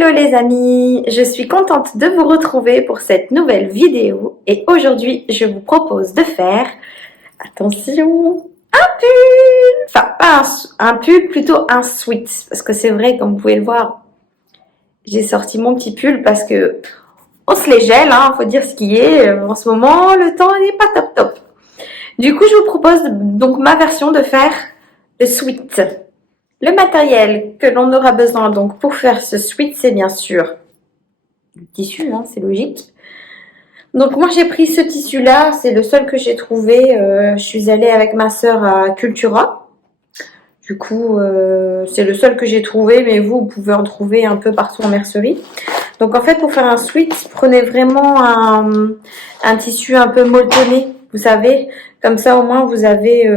Hello les amis, je suis contente de vous retrouver pour cette nouvelle vidéo et aujourd'hui je vous propose de faire, attention, un pull, enfin pas un pull, plutôt un sweat parce que c'est vrai comme vous pouvez le voir, j'ai sorti mon petit pull parce que on se les gèle, hein, faut dire ce qui est, en ce moment le temps n'est pas top top. Du coup je vous propose donc ma version de faire le sweat. Le matériel que l'on aura besoin donc pour faire ce sweat, c'est bien sûr du tissu, hein, c'est logique. Donc moi j'ai pris ce tissu là, c'est le seul que j'ai trouvé. Je suis allée avec ma soeur à Cultura. Du coup c'est le seul que j'ai trouvé, mais vous pouvez en trouver un peu partout en mercerie. Donc en fait pour faire un sweat, prenez vraiment un tissu un peu molletonné, vous savez, comme ça au moins vous avez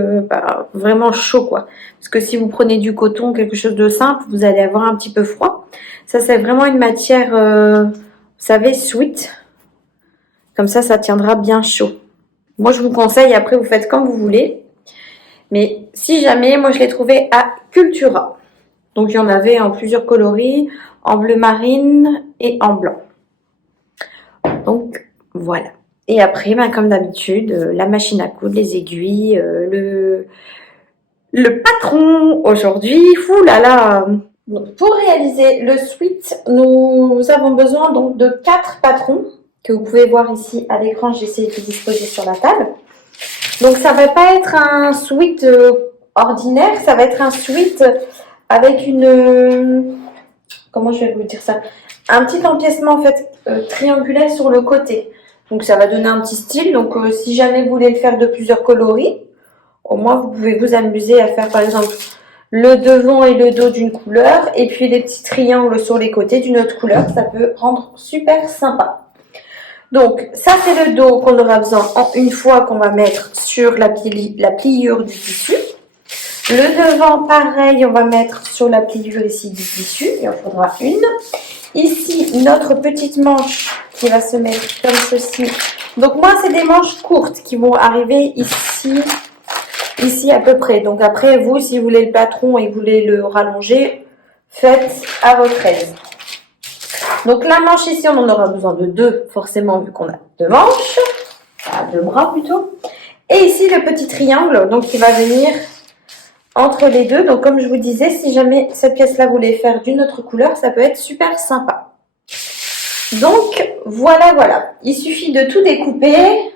vraiment chaud quoi. Parce que si vous prenez du coton, quelque chose de simple, vous allez avoir un petit peu froid. Ça c'est vraiment une matière, vous savez, sweat. Comme ça tiendra bien chaud. Moi je vous conseille, après vous faites comme vous voulez. Mais si jamais, moi je l'ai trouvé à Cultura. Donc il y en avait en plusieurs coloris, en bleu marine et en blanc. Donc voilà. Et après, comme d'habitude, la machine à coudre, les aiguilles, le patron aujourd'hui, fou là là. Donc, pour réaliser le sweat, nous avons besoin donc de 4 patrons que vous pouvez voir ici à l'écran. J'ai essayé de les disposer sur la table. Donc ça va pas être un sweat ordinaire, ça va être un sweat avec une, comment je vais vous dire ça, un petit empiècement en fait triangulaire sur le côté. Donc ça va donner un petit style. Donc si jamais vous voulez le faire de plusieurs coloris, au moins vous pouvez vous amuser à faire par exemple le devant et le dos d'une couleur et puis les petits triangles sur les côtés d'une autre couleur. Ça peut rendre super sympa. Donc ça c'est le dos qu'on aura besoin une fois qu'on va mettre sur la pliure du tissu. Le devant pareil, on va mettre sur la pliure ici du tissu, il en faudra une. Ici notre petite manche qui va se mettre comme ceci. Donc moi c'est des manches courtes qui vont arriver ici à peu près. Donc après vous si vous voulez le patron et vous voulez le rallonger, faites à votre aise. Donc la manche ici, on en aura besoin de 2, forcément, vu qu'on a 2 manches, 2 bras plutôt. Et ici, le petit triangle, donc qui va venir entre les deux. Donc comme je vous disais, si jamais cette pièce-là, vous voulez faire d'une autre couleur, ça peut être super sympa. Donc voilà. Il suffit de tout découper,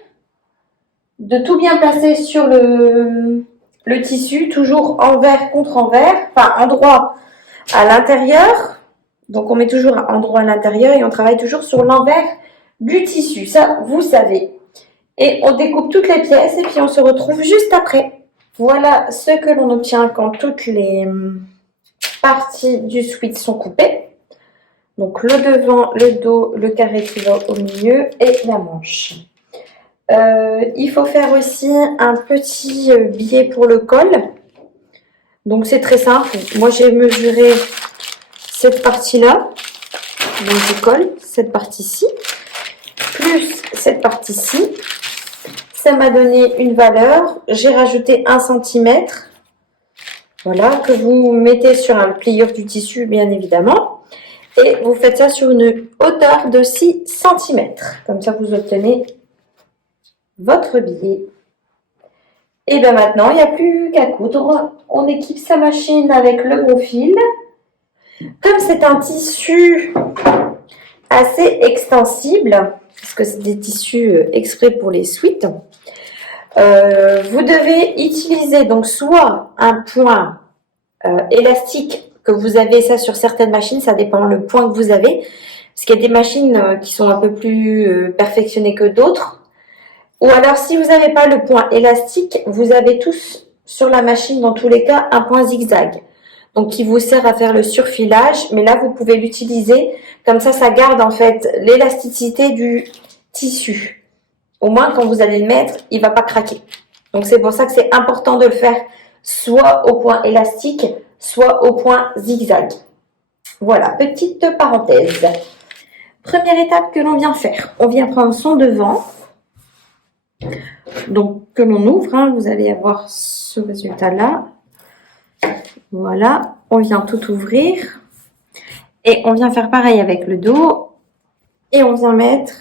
de tout bien placer sur le tissu, toujours envers contre envers, enfin endroit à l'intérieur. Donc on met toujours un endroit à l'intérieur et on travaille toujours sur l'envers du tissu, ça vous savez. Et on découpe toutes les pièces et puis on se retrouve juste après. Voilà ce que l'on obtient quand toutes les parties du sweat sont coupées. Donc le devant, le dos, le carré qui va au milieu et la manche. Il faut faire aussi un petit biais pour le col. Donc c'est très simple. Moi j'ai mesuré cette partie-là, donc je colle cette partie-ci, plus cette partie-ci. Ça m'a donné une valeur. J'ai rajouté 1 cm. Voilà, que vous mettez sur un pliure du tissu, bien évidemment. Et vous faites ça sur une hauteur de 6 cm. Comme ça, vous obtenez votre billet. Et bien maintenant, il n'y a plus qu'à coudre. On équipe sa machine avec le bon fil. Comme c'est un tissu assez extensible, parce que c'est des tissus exprès pour les sweats, vous devez utiliser donc soit un point élastique que vous avez, ça sur certaines machines, ça dépend le point que vous avez, parce qu'il y a des machines qui sont un peu plus perfectionnées que d'autres, ou alors si vous n'avez pas le point élastique, vous avez tous sur la machine dans tous les cas un point zigzag. Donc qui vous sert à faire le surfilage, mais là vous pouvez l'utiliser, comme ça garde en fait l'élasticité du tissu. Au moins quand vous allez le mettre, il ne va pas craquer. Donc c'est pour ça que c'est important de le faire soit au point élastique, soit au point zigzag. Voilà, petite parenthèse. Première étape que l'on vient faire, on vient prendre son devant, donc que l'on ouvre, hein, vous allez avoir ce résultat là. Voilà, on vient tout ouvrir Et on vient faire pareil avec le dos. Et on vient mettre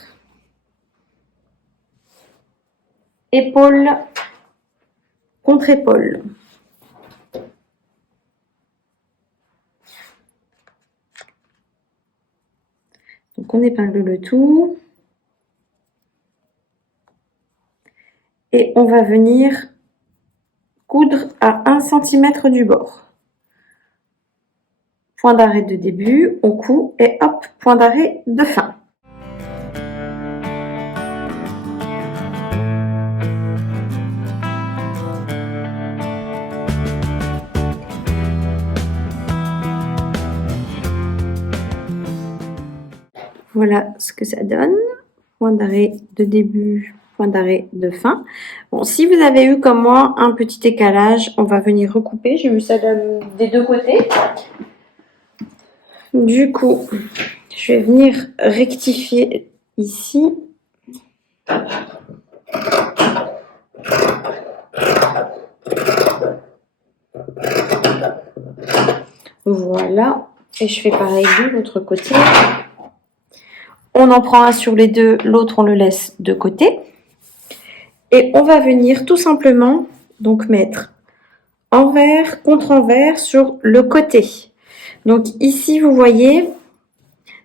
épaule contre épaule. Donc on épingle le tout. Et on va venir coudre à 1 cm du bord. Point d'arrêt de début, on coud et hop, point d'arrêt de fin. Voilà ce que ça donne. Point d'arrêt de début, point d'arrêt de fin. Bon, si vous avez eu comme moi un petit décalage, on va venir recouper. J'ai eu ça des deux côtés. Du coup, je vais venir rectifier ici. Voilà. Et je fais pareil de l'autre côté. On en prend un sur les deux, l'autre on le laisse de côté. Et on va venir tout simplement donc mettre envers contre envers sur le côté. Donc ici vous voyez,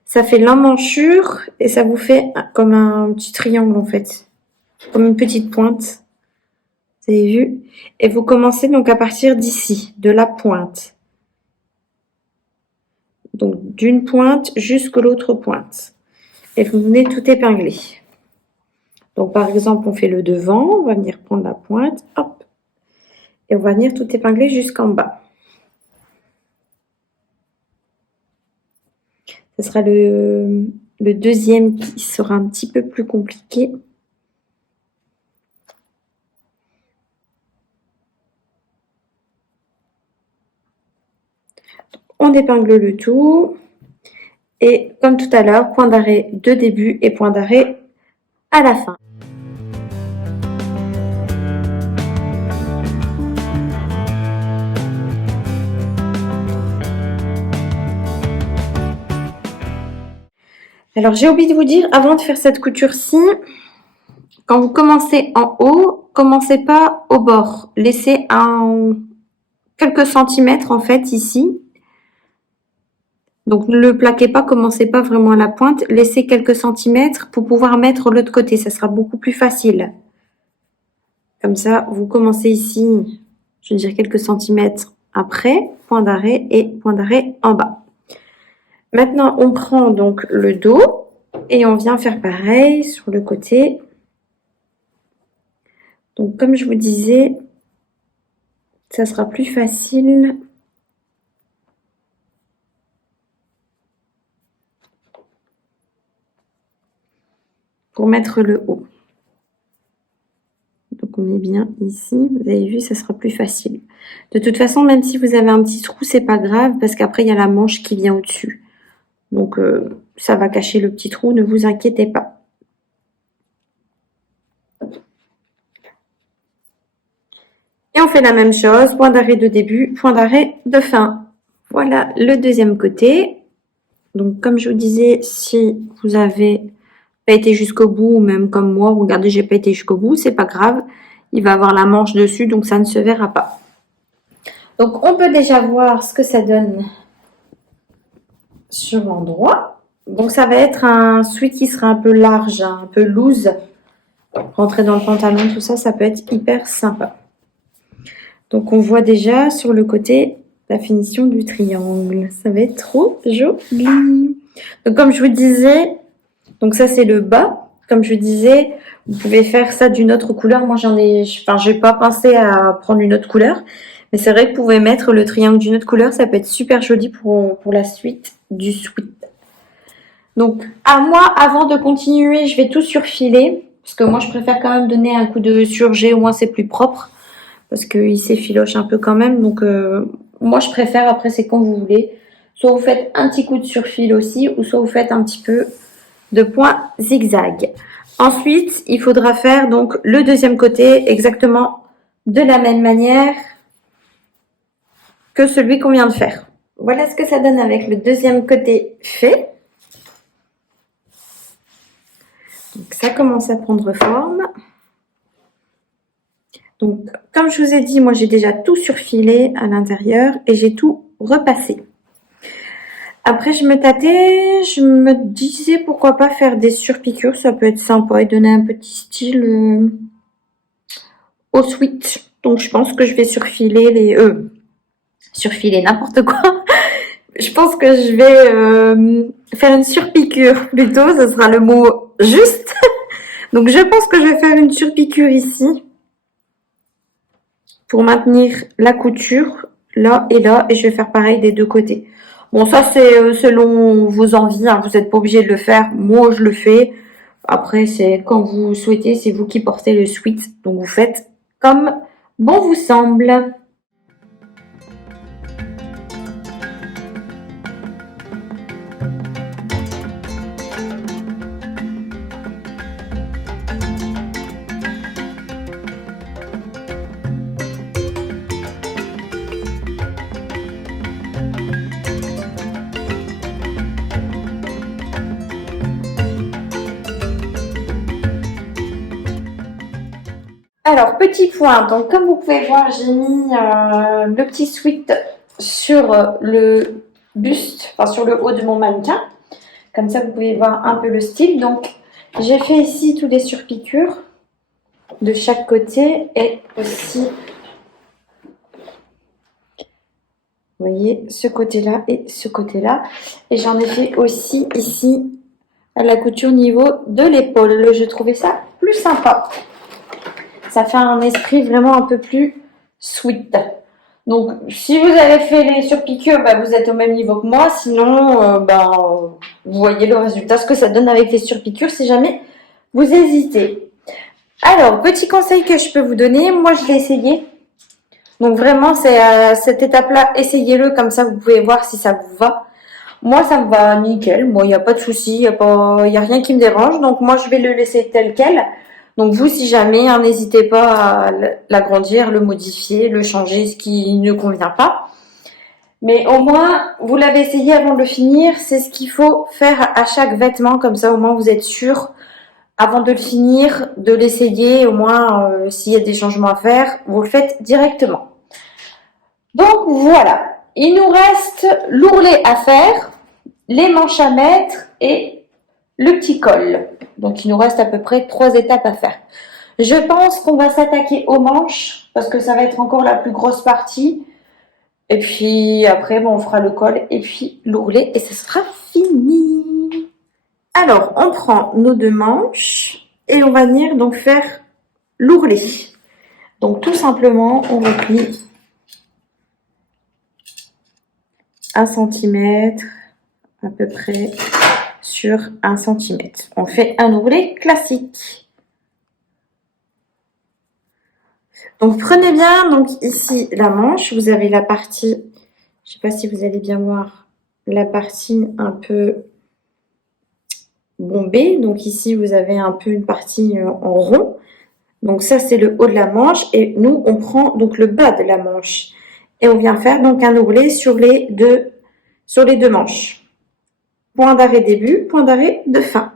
ça fait l'emmanchure et ça vous fait comme un petit triangle en fait, comme une petite pointe. Vous avez vu? Et vous commencez donc à partir d'ici, de la pointe. Donc d'une pointe jusqu'à l'autre pointe. Et vous venez tout épingler. Donc par exemple, on fait le devant, on va venir prendre la pointe, hop, et on va venir tout épingler jusqu'en bas. Ce sera le deuxième qui sera un petit peu plus compliqué. On épingle le tout. Et comme tout à l'heure, point d'arrêt de début et point d'arrêt à la fin. Alors j'ai oublié de vous dire, avant de faire cette couture-ci, quand vous commencez en haut, commencez pas au bord. Laissez quelques centimètres en fait ici. Donc ne le plaquez pas, commencez pas vraiment à la pointe. Laissez quelques centimètres pour pouvoir mettre l'autre côté. Ça sera beaucoup plus facile. Comme ça, vous commencez ici, je veux dire quelques centimètres après, point d'arrêt et point d'arrêt en bas. Maintenant, on prend donc le dos et on vient faire pareil sur le côté. Donc, comme je vous disais, ça sera plus facile. Pour mettre le haut. Donc, on met bien ici. Vous avez vu, ça sera plus facile. De toute façon, même si vous avez un petit trou, c'est pas grave parce qu'après, il y a la manche qui vient au-dessus. Donc, ça va cacher le petit trou, ne vous inquiétez pas. Et on fait la même chose, point d'arrêt de début, point d'arrêt de fin. Voilà le deuxième côté. Donc, comme je vous disais, si vous avez pas été jusqu'au bout, ou même comme moi, regardez, j'ai pas été jusqu'au bout, c'est pas grave. Il va avoir la manche dessus, donc ça ne se verra pas. Donc, on peut déjà voir ce que ça donne sur l'endroit. Donc, ça va être un sweat qui sera un peu large, un peu loose. Rentrer dans le pantalon, tout ça, ça peut être hyper sympa. Donc, on voit déjà sur le côté la finition du triangle. Ça va être trop joli. Donc, comme je vous disais, donc ça, c'est le bas. Comme je vous disais, vous pouvez faire ça d'une autre couleur. Moi, j'ai pas pensé à prendre une autre couleur. Mais c'est vrai que vous pouvez mettre le triangle d'une autre couleur. Ça peut être super joli pour la suite du sweat. Donc, à moi, avant de continuer, je vais tout surfiler. Parce que moi, je préfère quand même donner un coup de surjet. Au moins, c'est plus propre. Parce qu'il s'effiloche un peu quand même. Donc, moi, je préfère. Après, c'est quand vous voulez. Soit vous faites un petit coup de surfil aussi. Ou soit vous faites un petit peu de point zigzag. Ensuite, il faudra faire donc le deuxième côté exactement de la même manière que celui qu'on vient de faire. voilà ce que ça donne avec le deuxième côté fait. Donc ça commence à prendre forme. Donc comme je vous ai dit, moi j'ai déjà tout surfilé à l'intérieur et j'ai tout repassé. Après je me tâtais, je me disais pourquoi pas faire des surpiqûres, ça peut être sympa et donner un petit style au sweat. Donc je pense que je vais surfiler surfiler n'importe quoi. Je pense que je vais faire une surpiqûre plutôt, ce sera le mot juste. Donc je pense que je vais faire une surpiqûre ici pour maintenir la couture là, et je vais faire pareil des deux côtés. Bon, ça c'est selon vos envies, hein. Vous n'êtes pas obligé de le faire, moi je le fais. Après c'est quand vous souhaitez, c'est vous qui portez le sweat, donc vous faites comme bon vous semble. Alors, petit point, donc comme vous pouvez voir, j'ai mis le petit sweat sur le buste, enfin sur le haut de mon mannequin. Comme ça, vous pouvez voir un peu le style. Donc, j'ai fait ici tous les surpiqûres de chaque côté et aussi, vous voyez, ce côté-là et ce côté-là. Et j'en ai fait aussi ici à la couture niveau de l'épaule. Je trouvais ça plus sympa. Ça fait un esprit vraiment un peu plus sweet. Donc, si vous avez fait les surpiqûres, bah, vous êtes au même niveau que moi. Sinon, vous voyez le résultat, ce que ça donne avec les surpiqûres, si jamais vous hésitez. Alors, petit conseil que je peux vous donner. Moi, je l'ai essayé. Donc, vraiment, c'est à cette étape-là, essayez-le. Comme ça, vous pouvez voir si ça vous va. Moi, ça me va nickel. Moi, il n'y a pas de souci. Il y a rien qui me dérange. Donc, moi, je vais le laisser tel quel. Donc vous, si jamais, hein, n'hésitez pas à l'agrandir, le modifier, le changer, ce qui ne convient pas. Mais au moins, vous l'avez essayé avant de le finir. C'est ce qu'il faut faire à chaque vêtement. Comme ça, au moins, vous êtes sûr, avant de le finir, de l'essayer. Au moins, s'il y a des changements à faire, vous le faites directement. Donc voilà, il nous reste l'ourlet à faire, les manches à mettre et le petit col. Donc, il nous reste à peu près 3 étapes à faire. Je pense qu'on va s'attaquer aux manches parce que ça va être encore la plus grosse partie. Et puis, après, on fera le col et puis l'ourlet et ce sera fini. Alors, on prend nos 2 manches et on va venir donc faire l'ourlet. Donc, tout simplement, on replie 1 cm à peu près sur 1 cm. On fait un ourlet classique. Donc prenez bien, donc ici la manche, vous avez la partie, je sais pas si vous allez bien voir, la partie un peu bombée. Donc ici vous avez un peu une partie en rond. Donc ça c'est le haut de la manche et nous on prend donc le bas de la manche et on vient faire donc un ourlet sur les deux manches. Point d'arrêt début, point d'arrêt de fin.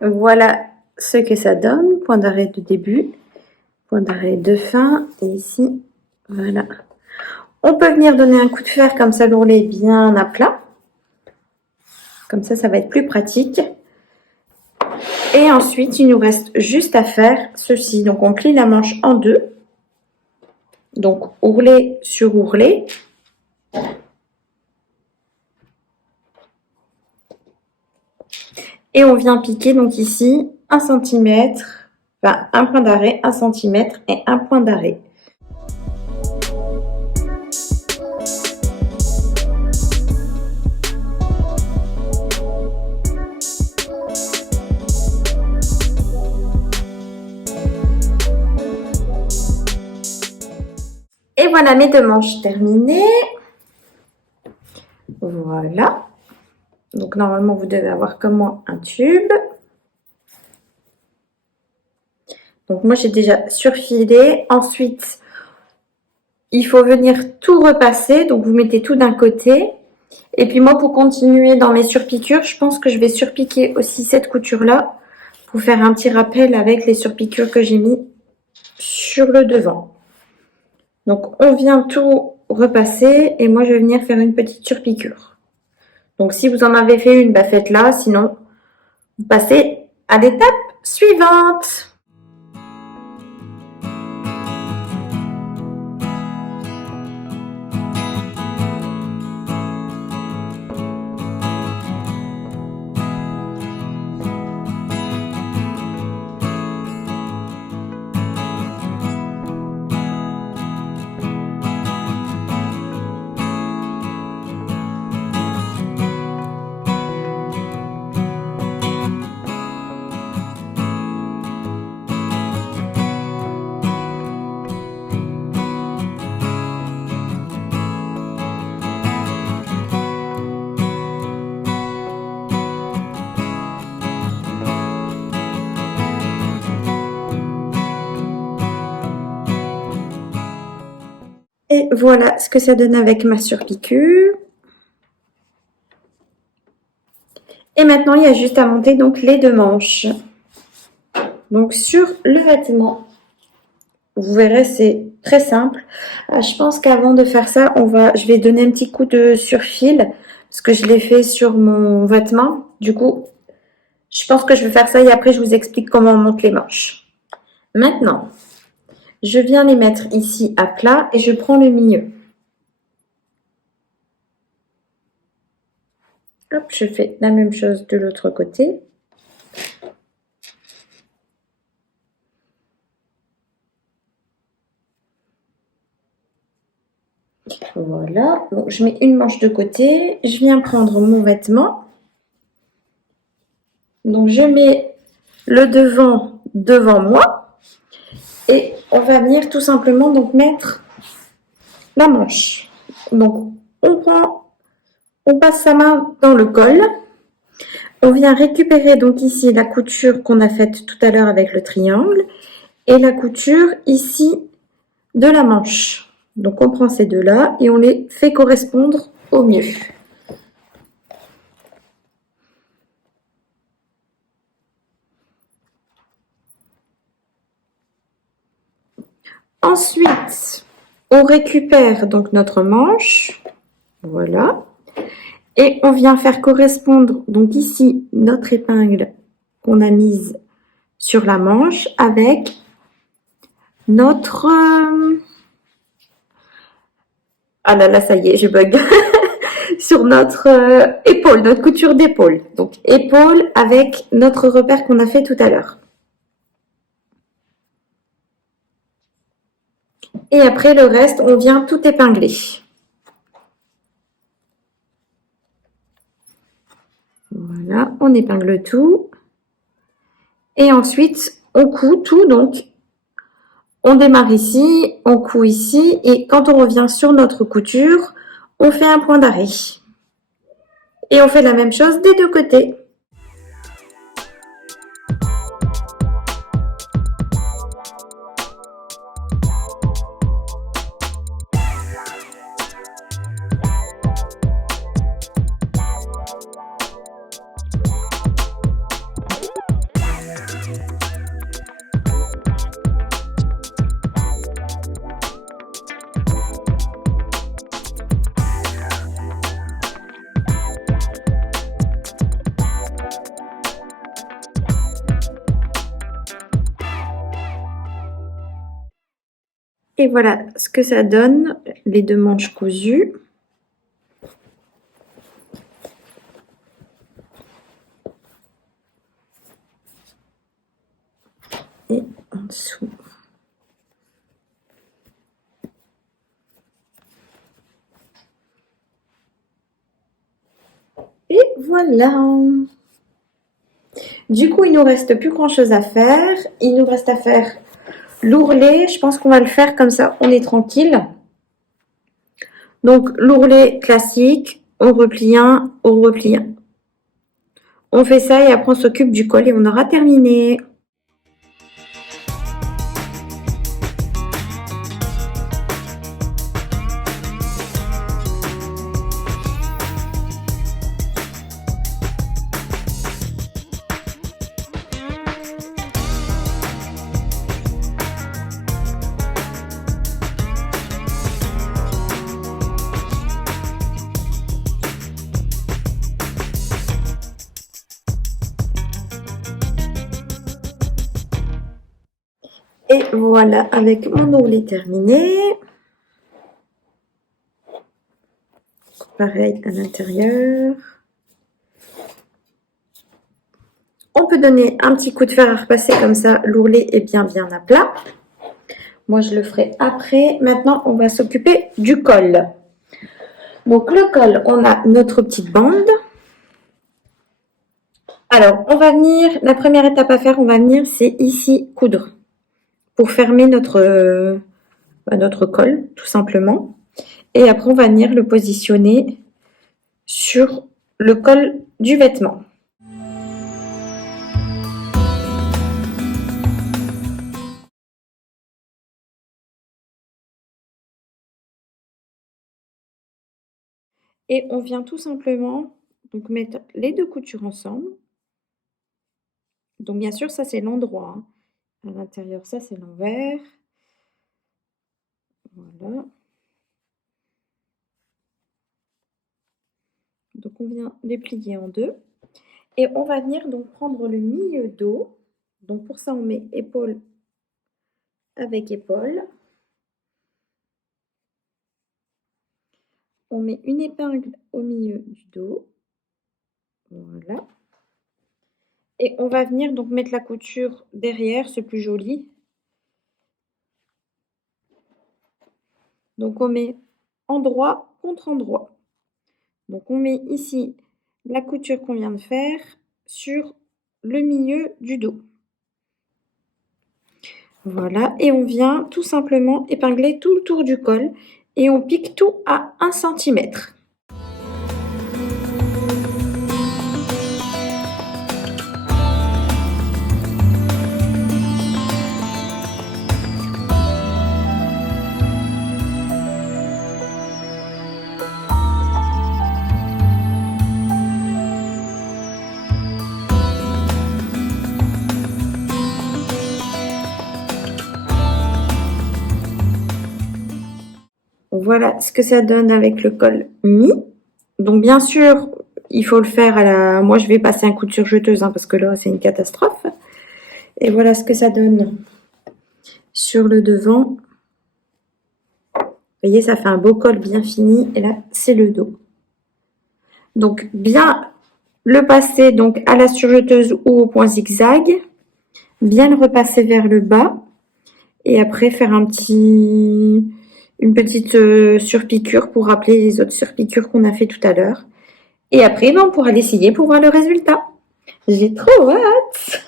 Voilà ce que ça donne, point d'arrêt de début, point d'arrêt de fin, et ici, voilà. On peut venir donner un coup de fer, comme ça l'ourlet est bien à plat. Comme ça va être plus pratique. Et ensuite, il nous reste juste à faire ceci. Donc, on plie la manche en deux. Donc, ourlet sur ourlet. Et on vient piquer donc ici 1 cm, enfin un point d'arrêt, 1 cm et un point d'arrêt. voilà mes 2 manches terminées. Voilà. Donc normalement vous devez avoir comme moi un tube. Donc moi j'ai déjà surfilé. Ensuite, il faut venir tout repasser. Donc vous mettez tout d'un côté. Et puis moi pour continuer dans mes surpiqûres, je pense que je vais surpiquer aussi cette couture-là pour faire un petit rappel avec les surpiqûres que j'ai mis sur le devant. Donc on vient tout repasser et moi je vais venir faire une petite surpiqûre. Donc si vous en avez fait une, bah faites-la, sinon vous passez à l'étape suivante. Et voilà ce que ça donne avec ma surpiqûre. Et maintenant, il y a juste à monter donc les 2 manches. Donc sur le vêtement, vous verrez, c'est très simple. Je pense qu'avant de faire ça, je vais donner un petit coup de surfil parce que je l'ai fait sur mon vêtement. Du coup, je pense que je vais faire ça et après je vous explique comment on monte les manches. Maintenant, je viens les mettre ici à plat et je prends le milieu. Hop, je fais la même chose de l'autre côté. Voilà, donc je mets une manche de côté, je viens prendre mon vêtement. Donc je mets le devant moi et on va venir tout simplement donc mettre la manche. Donc on passe sa main dans le col. On vient récupérer donc ici la couture qu'on a faite tout à l'heure avec le triangle et la couture ici de la manche. Donc on prend ces deux-là et on les fait correspondre au mieux. Ensuite, on récupère donc notre manche. Voilà. Et on vient faire correspondre donc ici notre épingle qu'on a mise sur la manche avec notre... Ah là là, ça y est, je bug. Sur notre épaule, notre couture d'épaule. Donc épaule avec notre repère qu'on a fait tout à l'heure. Et après le reste, on vient tout épingler. Voilà, on épingle tout. Et ensuite, on coud tout. Donc, on démarre ici, on coud ici. Et quand on revient sur notre couture, on fait un point d'arrêt. Et on fait la même chose des deux côtés. Et voilà ce que ça donne, les deux manches cousues. Et en dessous. Et voilà. Du coup, il nous reste plus grand chose à faire. Il nous reste à faire l'ourlet. Je pense qu'on va le faire comme ça, on est tranquille. Donc, l'ourlet classique, on replie un, on replie un. On fait ça et après on s'occupe du col et on aura terminé. Et voilà, avec mon ourlet terminé. Pareil à l'intérieur. On peut donner un petit coup de fer à repasser comme ça, l'ourlet est bien à plat. Moi, je le ferai après. Maintenant, on va s'occuper du col. Donc, le col, on a notre petite bande. Alors, on va venir, la première étape à faire, on va venir, c'est ici, coudre. Pour fermer notre col, tout simplement. Et après, on va venir le positionner sur le col du vêtement. Et on vient tout simplement donc mettre les deux coutures ensemble. Donc bien sûr, ça c'est l'endroit. Hein. À l'intérieur, ça c'est l'envers. Voilà. Donc on vient les plier en deux. Et on va venir donc prendre le milieu dos. Donc pour ça, on met épaule avec épaule. On met une épingle au milieu du dos. Voilà. Et on va venir donc mettre la couture derrière, c'est plus joli. Donc on met endroit contre endroit. Donc on met ici la couture qu'on vient de faire sur le milieu du dos. Voilà, et on vient tout simplement épingler tout le tour du col et on pique tout à 1 cm. Voilà ce que ça donne avec le col mis. Donc bien sûr, il faut le faire à la... Moi, je vais passer un coup de surjeteuse hein, parce que là, c'est une catastrophe. Et voilà ce que ça donne sur le devant. Vous voyez, ça fait un beau col bien fini. Et là, c'est le dos. Donc, bien le passer donc, à la surjeteuse ou au point zigzag. Bien le repasser vers le bas. Et après, faire une petite surpiqûre pour rappeler les autres surpiqûres qu'on a fait tout à l'heure. Et après, ben, on pourra l'essayer pour voir le résultat. J'ai trop hâte.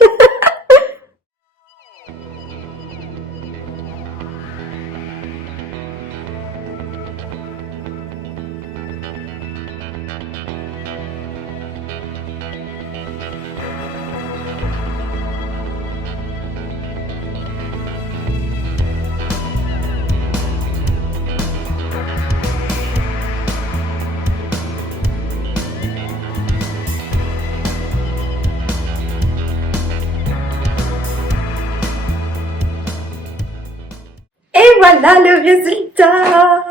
Voilà le résultat.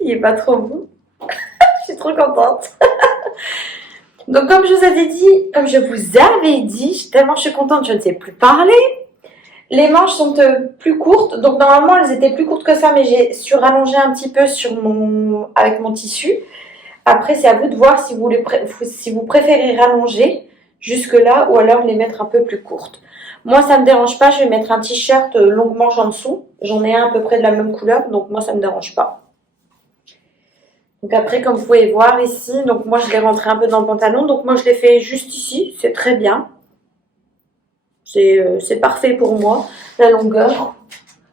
Il est pas trop beau. Je suis trop contente. Donc comme je vous avais dit, tellement je suis contente, je ne sais plus parler. Les manches sont plus courtes, donc normalement elles étaient plus courtes que ça, mais j'ai surallongé un petit peu avec mon tissu. Après c'est à vous de voir si vous préférez rallonger jusque là ou alors les mettre un peu plus courtes. Moi, ça me dérange pas. Je vais mettre un t-shirt longue manche en dessous. J'en ai un à peu près de la même couleur, donc moi, ça me dérange pas. Donc après, comme vous pouvez voir ici, donc moi, je l'ai rentré un peu dans le pantalon. Donc moi, je l'ai fait juste ici. C'est très bien. C'est parfait pour moi, la longueur.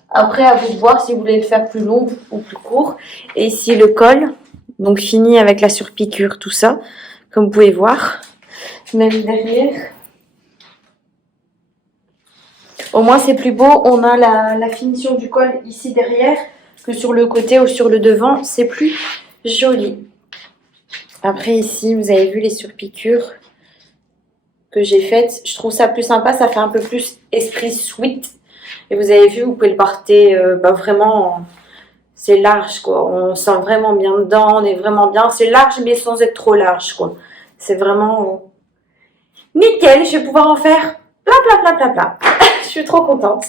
Après, à vous de voir si vous voulez le faire plus long ou plus court. Et ici, le col. Donc, fini avec la surpiqûre, tout ça. Comme vous pouvez voir. Même derrière. Au moins, c'est plus beau. On a la finition du col ici derrière que sur le côté ou sur le devant. C'est plus joli. Après, ici, vous avez vu les surpiqûres que j'ai faites. Je trouve ça plus sympa. Ça fait un peu plus esprit sweet. Et vous avez vu, vous pouvez le porter vraiment, c'est large quoi. On sent vraiment bien dedans, on est vraiment bien. C'est large mais sans être trop large quoi. C'est vraiment nickel. Je vais pouvoir en faire plein. Je suis trop contente.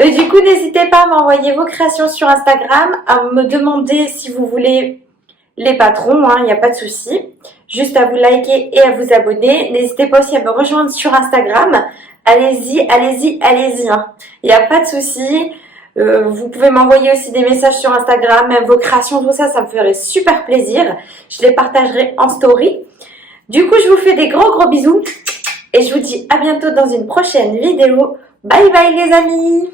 Et du coup, n'hésitez pas à m'envoyer vos créations sur Instagram, à me demander si vous voulez les patrons, il n'y a pas de souci. Juste à vous liker et à vous abonner. N'hésitez pas aussi à me rejoindre sur Instagram. Allez-y. Il n'y a pas de souci. Vous pouvez m'envoyer aussi des messages sur Instagram, même vos créations, tout ça, ça me ferait super plaisir. Je les partagerai en story. Du coup, je vous fais des gros bisous et je vous dis à bientôt dans une prochaine vidéo. Bye bye les amis!